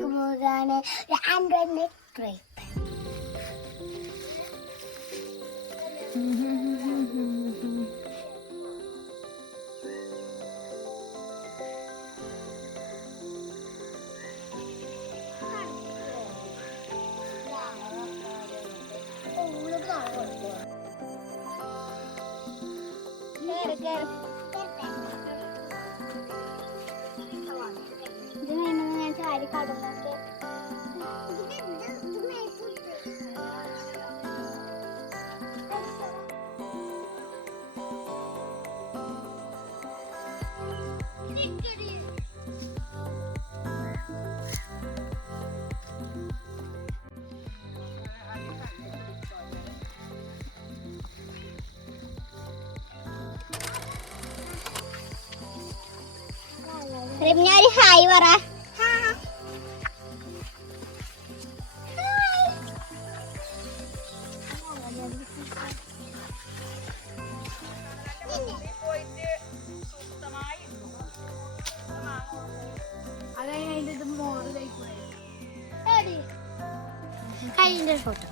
പോകാന് ആൻഡ്രോയിഡ് ഞാനൊരു ഹായ് പറ. കൈൻ്റെ ഫോട്ടോ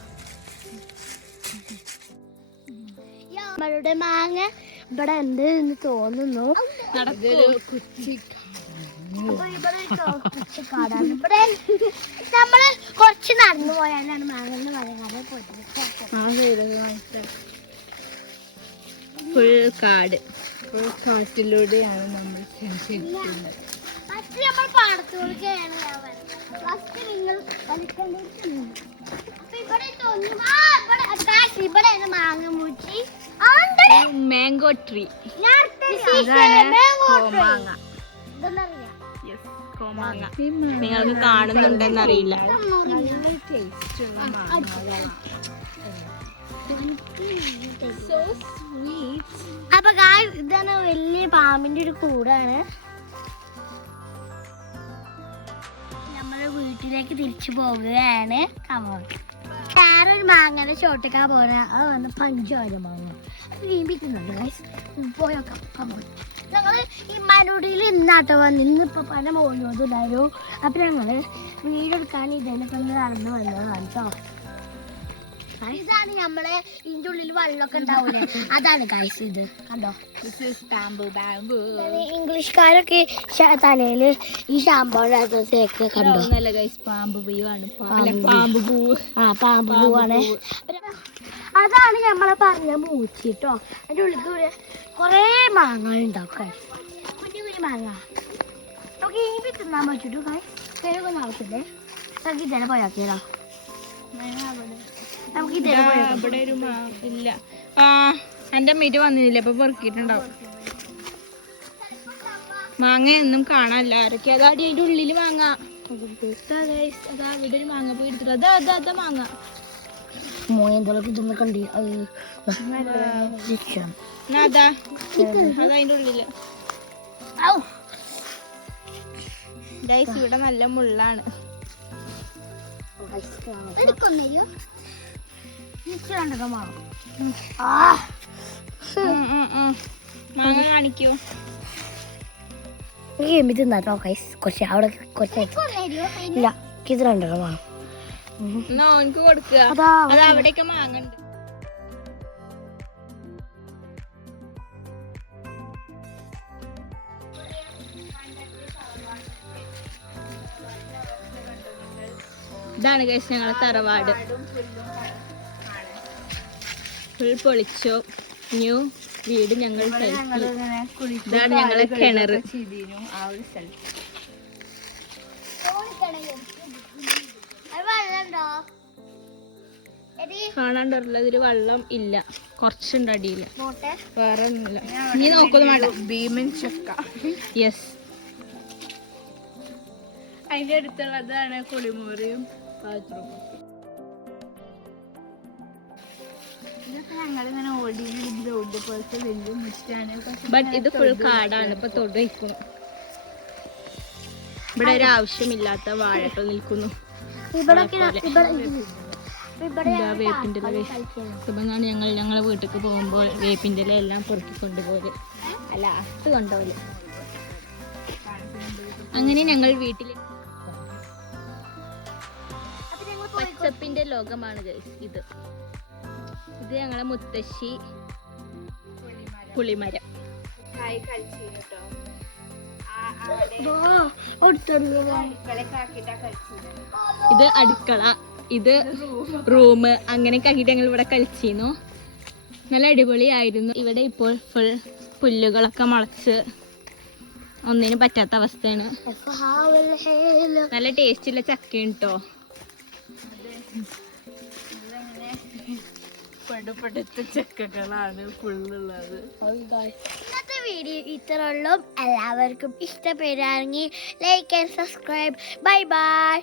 നമ്മളുടെ മാങ്ങ ഇവിടെ ഉണ്ട് എന്ന് തോന്നുന്നു. ഇവിടെ നമ്മള് കുറച്ച് നടന്നു പോയാലാണ് മാങ്ങ പറയുന്നത്. ഫുൾ കാട്, ഫുൾ കാട്ടിലൂടെയാണ് നമ്മൾ നമ്മൾ പാടത്തോടുകയാണ് നിങ്ങൾ ഇവിടെ മാങ്ങ മൂച്ചി മാംഗോ ട്രീ. നിങ്ങൾക്ക് കാണുന്നുണ്ടെന്നറിയില്ല. അപ്പൊ ഇതാണ് വലിയ പാമ്പിന്റെ ഒരു കൂടാണ്. നമ്മള് വീട്ടിലേക്ക് തിരിച്ചു പോവുകയാണ്. വേറെ ഒരു മാങ്ങനെ ചോട്ടക്കാ പോണ അത് വന്ന് പഞ്ചോരം മാങ്ങ വീമ്പിക്കുന്നുണ്ട്. പോയോക്കാം. ഞങ്ങള് ഈ മനുടിയിൽ ഇന്നാട്ടോ വന്ന് ഇന്നിപ്പോ പല പോകുന്നതായിരുന്നു. അപ്പൊ ഞങ്ങള് വീടെടുക്കാൻ ഇതിനൊക്കെ നടന്നു വന്നതാണ് കേട്ടോ. ഇതാണ് നമ്മളെ ഇതിന്റെ ഉള്ളിൽ വെള്ളമൊക്കെ ഉണ്ടാവൂലേ, അതാണ് ഗൈസ്. ഇത് കണ്ടോ, ഇംഗ്ലീഷുകാരൊക്കെ തലയില് ഈ ഷാമ്പൂടെ തേക്ക് കണ്ടോ. പാമ്പ് പൂവാണ്. അതാണ് നമ്മളെ പറഞ്ഞ മൂച്ചിട്ടോ. അതിന്റെ ഉള്ളിൽ കൊറേ മാങ്ങ ഉണ്ടാവും. കുഞ്ഞു കുഞ്ഞു മാങ്ങ നമുക്ക് ഈ തിന്നാൻ പറ്റൂ. പേരൊന്നും ആവശ്യമില്ലേ. നമുക്ക് ഇതന്നെ പോയാക്കിയല്ലോ. നമുക്ക് ഇവിടെ ഒരു ഇല്ല. എന്റെ അമ്മീറ്റ് വന്നില്ല, ഇപ്പൊ പെറുക്കിട്ടുണ്ടാവും. മാങ്ങ ഒന്നും കാണാനില്ല. ആരൊക്കെ അതാടി അതിന്റെ ഉള്ളില് മാങ്ങ. അതാ ഇവിടെ ഒരു മാങ്ങ പോയി എടുത്തിട്ട് അതാ മാങ്ങ. മോയെന്തോലൊക്കെ ഇതൊന്നും കണ്ടി അതാ അതിന്റെ ഉള്ളില്. ഇവിടെ നല്ല മുള്ളാണ്. മാങ്ങ കാണിക്കൂ. തിന്നാട്ടോ കുറച്ച് അവിടെ കുറച്ചില്ല. ഇത് രണ്ടെണ്ണം വേണം. എനിക്ക് കൊടുക്കുക. അത് അവിടെയൊക്കെ മാങ്ങണ്ട്. ഇതാണ് ഗൈസ് ഞങ്ങളെ തറവാട്. ഫുൾ പൊളിച്ചോ ന്യൂ വീട് ഞങ്ങൾ. ഇതാണ് ഞങ്ങളെ കിണർ. കാണാണ്ടല്ല, ഇതില് വെള്ളം ഇല്ല, കുറച്ചുണ്ട് അടിയില്, വേറെ ഒന്നുമില്ല. നീ നോക്കുന്നു വേണ്ട. ഭീമൻ ചക്ക. യെസ്, അതിന്റെ അടുത്തുള്ളതാണ് കുളിമുറിയും ബാത്റൂമും. ഞങ്ങളിങ്ങനെ ഓടി ഗ്രൗണ്ട് പോലത്തെ വലിയ മുറ്റാണ്. ബട്ട് ഇത് ഫുൾ കാടാണ്. ഇപ്പൊ തൊടുന്നു. ഇവിടെ ഒരു ആവശ്യമില്ലാത്ത വാഴകൾ നിൽക്കുന്നു. വേപ്പിന്റെ ഇലാണ് ഞങ്ങളെ വീട്ടിലേക്ക് പോകുമ്പോൾ വേപ്പിന്റെ എല്ലാം പൊറുക്കി കൊണ്ടുപോലെ. അല്ല, അത് കൊണ്ടുപോലെ. അങ്ങനെ ഞങ്ങൾ വീട്ടിൽ പച്ചപ്പിന്റെ ലോകമാണ് ഗൈസ് ഇത്. ഇത് ഞങ്ങളെ മുത്തശ്ശി പുളിമരം. ഇത് അടുക്കള, ഇത് റൂം, അങ്ങനെയൊക്കെ ആക്കിയിട്ട് ഞങ്ങൾ ഇവിടെ കളിച്ചിരുന്നു. നല്ല അടിപൊളിയായിരുന്നു. ഇവിടെ ഇപ്പോൾ ഫുൾ പുല്ലുകളൊക്കെ മുളച്ച് ഒന്നിനും പറ്റാത്ത അവസ്ഥയാണ്. നല്ല ടേസ്റ്റുള്ള ചക്കയാണ് കേട്ടോ. ചക്കകളാണ് ഫുള്ളുള്ളത്. ഇന്നത്തെ വീഡിയോ ഇത്രയുള്ളൂ. എല്ലാവർക്കും ഇഷ്ടപ്പെടുകയാണെങ്കിൽ like and subscribe. Bye bye.